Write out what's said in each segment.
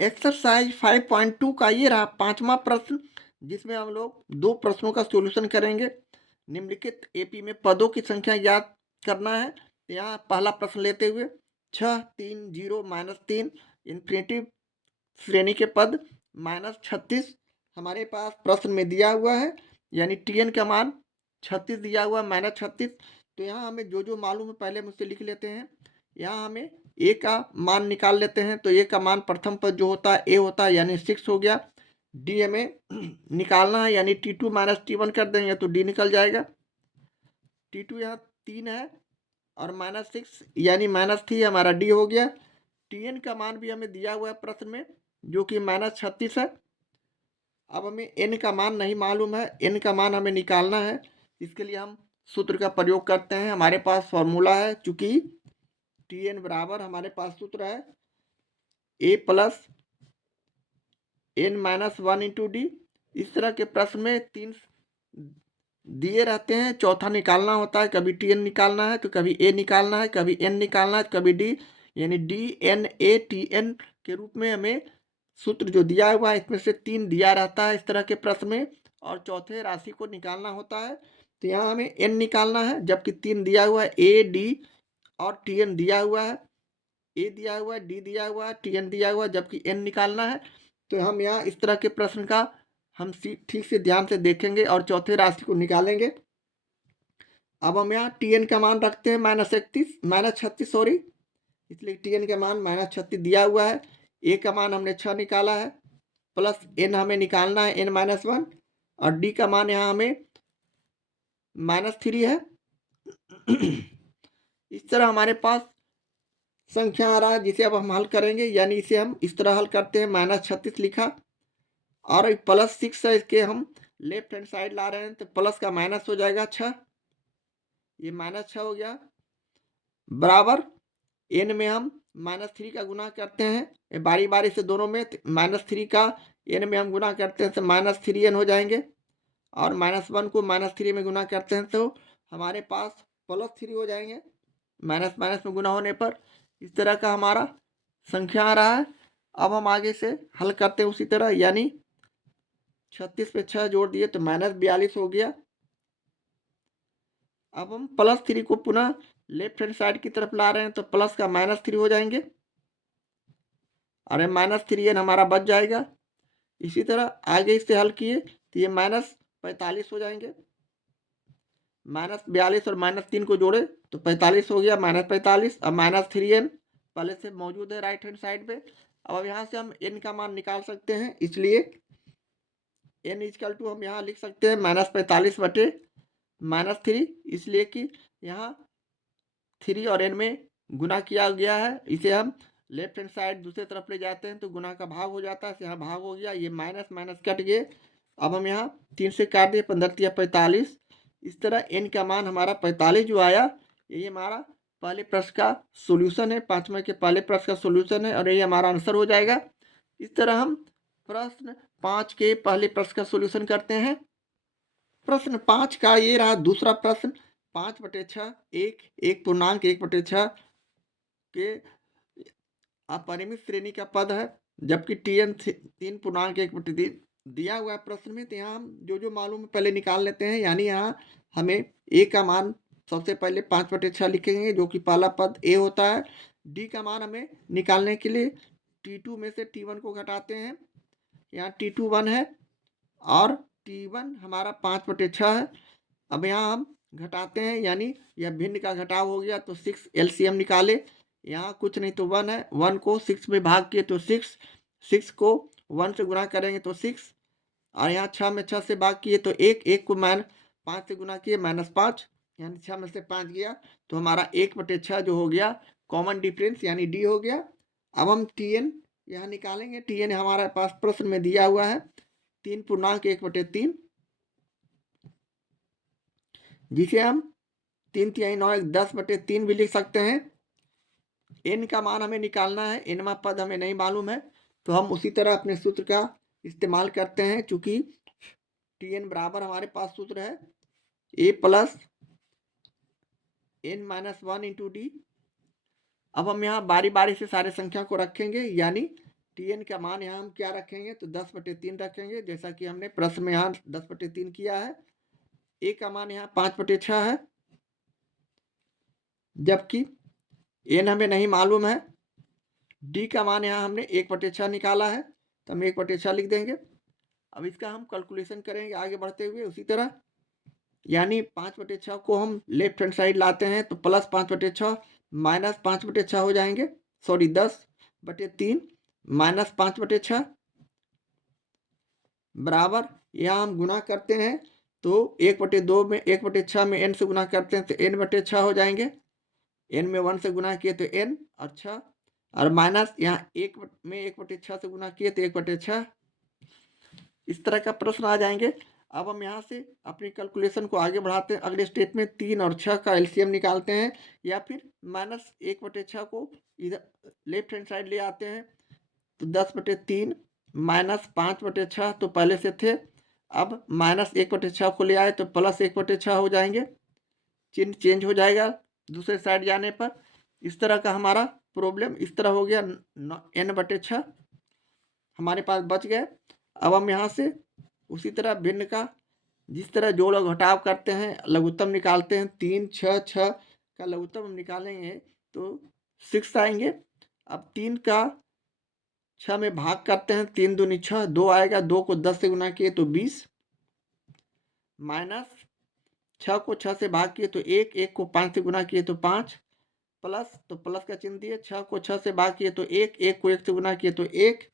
Exercise 5.2 का ये रहा पांचवा प्रश्न, जिसमें हम लोग दो प्रश्नों का सॉल्यूशन करेंगे। निम्नलिखित एपी में पदों की संख्या याद करना है। यहाँ पहला प्रश्न लेते हुए 6 3 0 -3 इन्फिनेटिव श्रेणी के पद -36 हमारे पास प्रश्न में दिया हुआ है, यानी टीएन का मान 36 दिया हुआ है, -36। तो यहाँ हमें जो जो मालूम है पहले मुझसे लिख लेते हैं। यहाँ हमें ए का मान निकाल लेते हैं, तो ए का मान प्रथम पद जो होता है ए होता है, यानी 6 हो गया। डी हमें निकालना है, यानी T2 - T1 कर देंगे तो डी निकल जाएगा। T2 यहाँ 3 है और -6 यानी -3 हमारा डी हो गया। टीएन का मान भी हमें दिया हुआ है प्रश्न में, जो कि -36 है। अब हमें एन का मान नहीं मालूम है, एन का मान हमें निकालना है। इसके लिए हम सूत्र का प्रयोग करते हैं। हमारे पास फॉर्मूला है, चूंकि टी एन बराबर हमारे पास सूत्र है ए प्लस n-1 इंटू डी। इस तरह के प्रश्न में 3 दिए रहते हैं, चौथा निकालना होता है। कभी टी एन निकालना है तो कभी ए निकालना है, कभी एन निकालना है तो कभी डी, यानी D N A T N के रूप में हमें सूत्र जो दिया हुआ है इसमें से 3 दिया रहता है इस तरह के प्रश्न में, और चौथे राशि को निकालना होता है। तो यहाँ हमें एन निकालना है, जबकि 3 दिया हुआ है, ए डी और टी एन दिया हुआ है। ए दिया हुआ है, डी दिया हुआ है, टी एन दिया हुआ है, जबकि एन निकालना है। तो हम यहाँ इस तरह के प्रश्न का हम ठीक से ध्यान से देखेंगे और चौथे राशि को निकालेंगे। अब हम यहाँ टी एन का मान रखते हैं -36 सॉरी, इसलिए टी एन का मान -36 दिया हुआ है। ए का मान हमने 6 निकाला है, प्लस एन हमें निकालना है n-1, और डी का मान यहाँ हमें -3 है। इस तरह हमारे पास संख्या आ रहा है, जिसे अब हम हल करेंगे, यानी इसे हम इस तरह हल करते हैं। -36 लिखा और +6 है, इसके हम लेफ्ट हैंड साइड ला रहे हैं, तो प्लस का माइनस हो जाएगा 6, ये -6 हो गया, बराबर एन में हम -3 का गुना करते हैं बारी बारी से दोनों में। -3 का एन में हम गुना करते हैं तो -3n हो जाएंगे, और -1 को -3 में गुना करते हैं तो हमारे पास +3 हो जाएंगे, माइनस माइनस में गुना होने पर। इस तरह का हमारा संख्या आ रहा है। अब हम आगे से हल करते हैं उसी तरह, यानी 36 पे 6 जोड़ दिए तो -42 हो गया। अब हम +3 को पुनः लेफ्ट हैंड साइड की तरफ ला रहे हैं, तो प्लस का -3 हो जाएंगे, और -3n हमारा बच जाएगा। इसी तरह आगे इससे हल किए तो ये -45 हो जाएंगे। -42 और -3 को जोड़े तो 45 हो गया, -45 और -3n पहले से मौजूद है राइट हैंड साइड पे। अब यहाँ से हम n का मान निकाल सकते हैं, इसलिए n इक्वल टू हम यहाँ लिख सकते हैं -45 बटे -3, इसलिए कि यहाँ 3 और n में गुना किया गया है। इसे हम लेफ्ट हैंड साइड दूसरे तरफ ले जाते हैं तो गुना का भाग हो जाता है, यहाँ भाग हो गया, ये माइनस माइनस कट गए। अब हम यहाँ 3 से काट दिए, 15 × 45। इस तरह n का मान हमारा 45 जो आया, ये हमारा पहले प्रश्न का सोल्यूशन है, 5वें के पहले प्रश्न का सोल्यूशन है, और ये हमारा आंसर हो जाएगा। इस तरह हम प्रश्न 5 के पहले प्रश्न का सोल्यूशन करते हैं। प्रश्न 5 का ये रहा दूसरा प्रश्न, 5/6 एक पूर्णांक 1/6 के अपरिमित श्रेणी का पद है, जबकि टीएन 3 पूर्णांक 1/3 दिया हुआ है प्रश्न में। तो यहाँ हम जो जो मालूम है पहले निकाल लेते हैं, यानी यहाँ हमें ए का मान सबसे पहले 5/6 लिखेंगे, जो कि पहला पद ए होता है। डी का मान हमें निकालने के लिए T2 में से T1 को घटाते हैं, यहाँ T2 1 है और T1 हमारा 5/6 है। अब यहाँ हम घटाते हैं, यानी यह भिन्न का घटाव हो गया, तो 6 एलसीएम निकाले। यहाँ कुछ नहीं तो 1 है, 1 को 6 में भाग किए तो 6, 6 को 1 से गुना करेंगे तो 6, और यहाँ 6 में 6 से भाग किए तो 1, 1 को 5 से गुना किए -5, यानी 6 में से 5 गया, तो हमारा 1/6 जो हो गया कॉमन डिफरेंस, यानी डी हो गया। अब हम टीएन यहाँ निकालेंगे। टीएन हमारे पास प्रश्न में दिया हुआ है 3 पूर्णांक 1/3, जिसे हम 3 तिहाई 9 10/3 भी लिख सकते हैं। n का मान हमें निकालना है, nवां पद हमें नहीं मालूम है, तो हम उसी तरह अपने सूत्र का इस्तेमाल करते हैं। चूंकि Tn बराबर हमारे पास सूत्र है a plus n-1 into D. अब हम यहाँ बारी बारी से सारे संख्या को रखेंगे, यानी टी एन का मान यहाँ हम क्या रखेंगे, तो 10/3 रखेंगे, जैसा कि हमने प्रश्न में यहाँ 10/3 किया है। ए का मान यहाँ 5/6 है, जबकि एन हमें नहीं मालूम है। डी का मान यहाँ हमने 1/6 निकाला है, तो हम 1/6 लिख देंगे। अब इसका हम कैलकुलेशन करेंगे आगे बढ़ते हुए उसी तरह, यानी 5/6 को हम लेफ्ट हैंड साइड लाते हैं तो +5/6 -5/6 हो जाएंगे, सॉरी 10/3 -5/6 बराबर, यहाँ हम गुना करते हैं तो 1/2 में 1/6 में n से गुना करते हैं तो n/6 हो जाएंगे। n में 1 से गुना किए तो n और 6, और माइनस यहाँ 1 में 1/6 से गुना किए तो 1/6। इस तरह का प्रश्न आ जाएंगे। अब हम यहाँ से अपनी कैलकुलेशन को आगे बढ़ाते हैं। अगले स्टेप में 3 और 6 का एलसीएम निकालते हैं, या फिर -1/6 को इधर लेफ्ट हैंड साइड ले आते हैं तो 10/3 -5/6 तो पहले से थे, अब -1/6 को ले आए तो +1/6 हो जाएंगे, चिन्ह चेंज हो जाएगा दूसरे साइड जाने पर। इस तरह का हमारा प्रॉब्लम इस तरह हो गया, n/6 हमारे पास बच गए। अब हम यहाँ से उसी तरह भिन्न का जिस तरह जोड़ और घटाव करते हैं, लघुत्तम निकालते हैं, 3 6 6 का लघुत्तम हम निकालेंगे तो 6 आएंगे। अब 3 का 6 में भाग करते हैं, 3 दूनी 6, 2 आएगा, 2 को 10 से गुना किए तो 20, माइनस 6 को 6 से भाग किए तो 1, 1 को 5 से गुना किए तो 5, प्लस तो प्लस का चिन्ह दिए, 6 को 6 से भाग किए तो 1, 1 को 1 से गुना किए तो 1।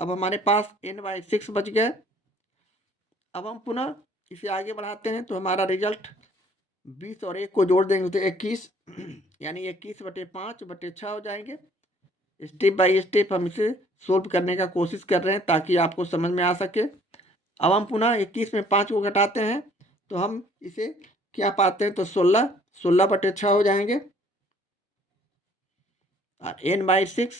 अब हमारे पास n/6 बच गए। अब हम पुनः इसे आगे बढ़ाते हैं तो हमारा रिजल्ट 20 और 1 को जोड़ देंगे तो 21, यानी 21/5/6 हो जाएंगे। स्टेप बाय स्टेप हम इसे सोल्व करने का कोशिश कर रहे हैं ताकि आपको समझ में आ सके। अब हम पुनः 21 में 5 को घटाते हैं तो हम इसे क्या पाते हैं, तो 16/6 हो जाएंगे। n/6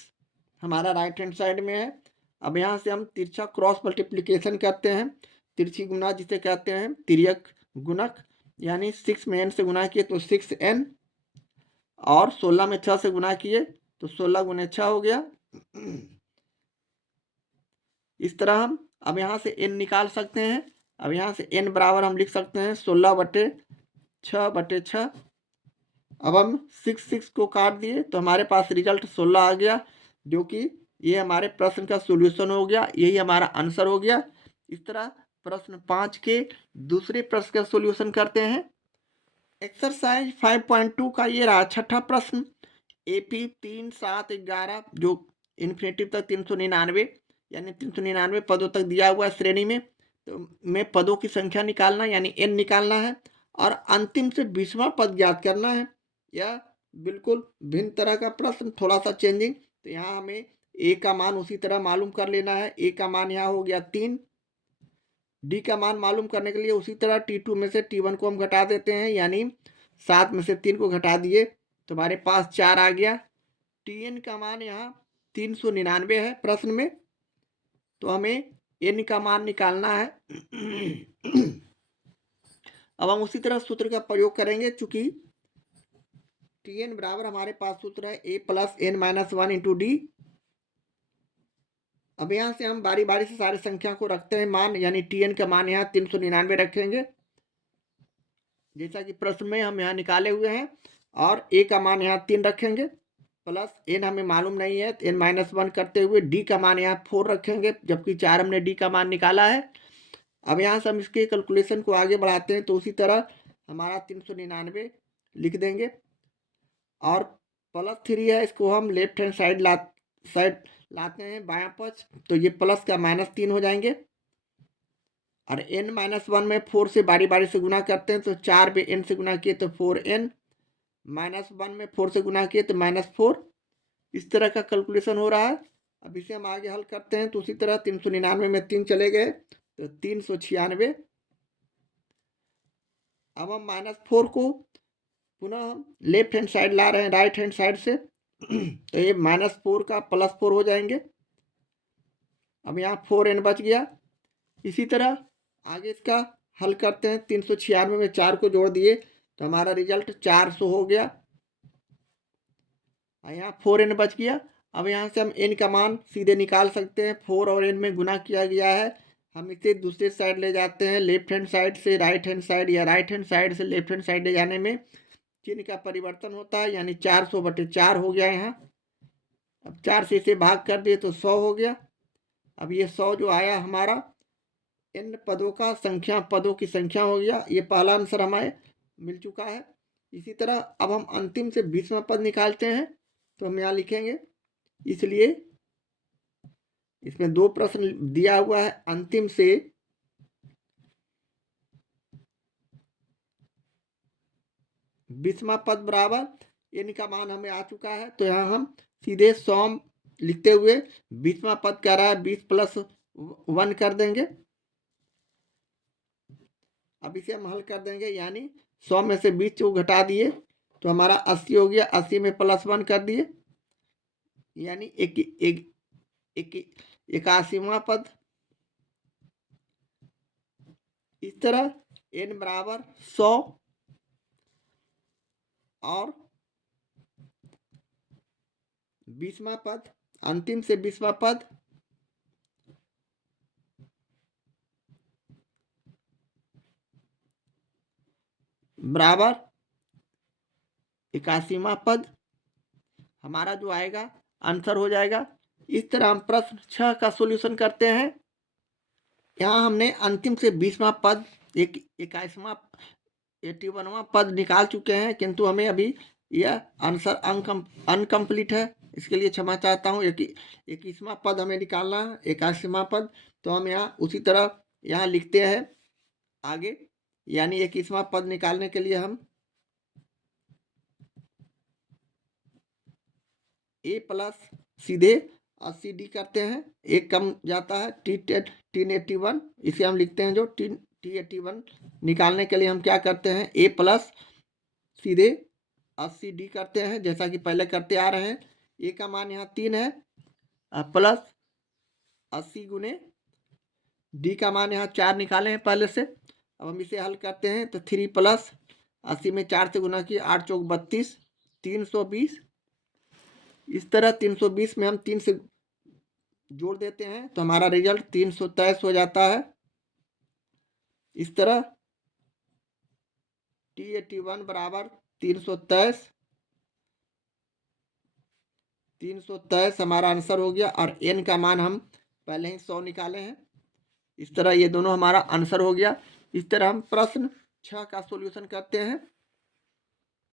हमारा राइट हैंड साइड में है। अब यहाँ से हम तिरछा क्रॉस मल्टीप्लिकेशन करते हैं, तिरछी गुना जिसे कहते हैं, तिर्यक गुणक, यानी 6 में n से गुना किए तो 6n, और 16 में 6 से गुना किए तो 16 गुने 6 हो गया। इस तरह हम अब यहाँ से n निकाल सकते हैं। अब यहाँ से n बराबर हम लिख सकते हैं 16/6/6। अब हम 6 को काट दिए तो हमारे पास रिजल्ट 16 आ गया, जो कि ये हमारे प्रश्न का सॉल्यूशन हो गया, यही हमारा आंसर हो गया। इस तरह प्रश्न 5 के दूसरे प्रश्न का सॉल्यूशन करते हैं। एक्सरसाइज 5.2 का ये रहा छठा प्रश्न। AP 3 7 11 जो इन्फिनेटिव तक 399 यानी 399 पदों तक दिया हुआ है श्रेणी में, तो में पदों की संख्या निकालना यानी n निकालना है, और अंतिम से 20वां पद ज्ञात करना है। यह बिल्कुल भिन्न तरह का प्रश्न, थोड़ा सा चेंजिंग। तो यहाँ हमें a का मान उसी तरह मालूम कर लेना है। a का मान यहाँ हो गया 3। डी का मान मालूम करने के लिए उसी तरह T2 में से T1 को हम घटा देते हैं, यानी 7 में से 3 को घटा दिए तो हमारे पास 4 आ गया। Tn का मान यहाँ 399 है प्रश्न में, तो हमें n का मान निकालना है। अब हम उसी तरह सूत्र का प्रयोग करेंगे, चूंकि Tn बराबर हमारे पास सूत्र है a + n-1 × d। अब यहाँ से हम बारी बारी से सारी संख्या को रखते हैं मान, यानी Tn का मान यहाँ 399 रखेंगे, जैसा कि प्रश्न में हम यहाँ निकाले हुए हैं, और a का मान यहाँ 3 रखेंगे, प्लस n हमें मालूम नहीं है तो n-1 करते हुए d का मान यहाँ 4 रखेंगे, जबकि 4 हमने d का मान निकाला है। अब यहाँ से हम इसके कैलकुलेशन को आगे बढ़ाते हैं तो उसी तरह हमारा 399 लिख देंगे, और +3 है, इसको हम लेफ्ट हैंड साइड लाते हैं बायां पक्ष, तो ये प्लस का -3 हो जाएंगे, और n-1 में 4 से बारी बारी से गुना करते हैं तो 4 में n से गुना किए तो 4n, -1 में 4 से गुना किए तो -4। इस तरह का कैलकुलेशन हो रहा है। अब इसे हम आगे हल करते हैं तो उसी तरह 399 में 3 चले गए तो 396। अब हम -4 को पुनः लेफ्ट हैंड साइड ला रहे हैं राइट हैंड साइड से, तो ये -4 का +4 हो जाएंगे। अब यहाँ 4n बच गया। इसी तरह आगे इसका हल करते हैं, 396 में 4 को जोड़ दिए तो हमारा रिजल्ट 400 हो गया, और यहाँ 4n बच गया। अब यहाँ से हम n का मान सीधे निकाल सकते हैं। 4 और n में गुना किया गया है। हम इसे दूसरे साइड ले जाते हैं, लेफ्ट हैंड साइड से राइट हैंड साइड या राइट हैंड साइड से लेफ्ट हैंड साइड ले जाने में चिन्ह का परिवर्तन होता है, यानी 400/4 हो गया यहाँ। अब 4 से इसे भाग कर दिए तो 100 हो गया। अब ये 100 जो आया हमारा n पदों की संख्या हो गया। ये पहला आंसर हमें मिल चुका है। इसी तरह अब हम अंतिम से 20वां पद निकालते हैं, तो हम यहाँ लिखेंगे, इसलिए इसमें 2 प्रश्न दिया हुआ है। अंतिम से 20वां पद बराबर n का मान हमें आ चुका है, तो यहाँ हम सीधे 100 लिखते हुए 20वां पद कह रहा है 20 + 1 कर देंगे। अब इसे हम हल कर देंगे, यानी 100 में से 20 को घटा दिए तो हमारा 80 हो गया। 80 में +1 कर दिए, यानी 81वां पद। इस तरह n बराबर 100 और 20वां पद, अंतिम से 20वां पद बराबर 81वां पद हमारा जो आएगा आंसर हो जाएगा। इस तरह हम प्रश्न 6 का सॉल्यूशन करते हैं। यहाँ हमने अंतिम से 20वां पद 81वां 81वां पद निकाल चुके हैं, किंतु हमें अभी यह आंसर अनकम्प्लीट है, इसके लिए क्षमा चाहता हूँ। 21वां पद हमें निकालना है, 81वां पद। तो हम यहाँ उसी तरह यहाँ लिखते हैं आगे, यानी 21वां पद निकालने के लिए हम a प्लस सीधे 80d करते हैं, एक कम जाता है T81, इसे हम लिखते हैं जो T81 निकालने के लिए हम क्या करते हैं, a प्लस सीधे 80d करते हैं, जैसा कि पहले करते आ रहे हैं। a का मान यहाँ 3 है, प्लस 80 गुने d का मान यहाँ 4 निकाले हैं पहले से। अब हम इसे हल करते हैं, तो 3 + 80 में 4 से गुना किए, 8 चौक 32, 320। इस तरह 320 में हम 3 से जोड़ देते हैं तो हमारा रिजल्ट 323 हो जाता है। इस तरह T81 बराबर 323 हमारा आंसर हो गया, और n का मान हम पहले ही 100 निकाले हैं। इस तरह ये दोनों हमारा आंसर हो गया। इस तरह हम प्रश्न 6 का सॉल्यूशन करते हैं।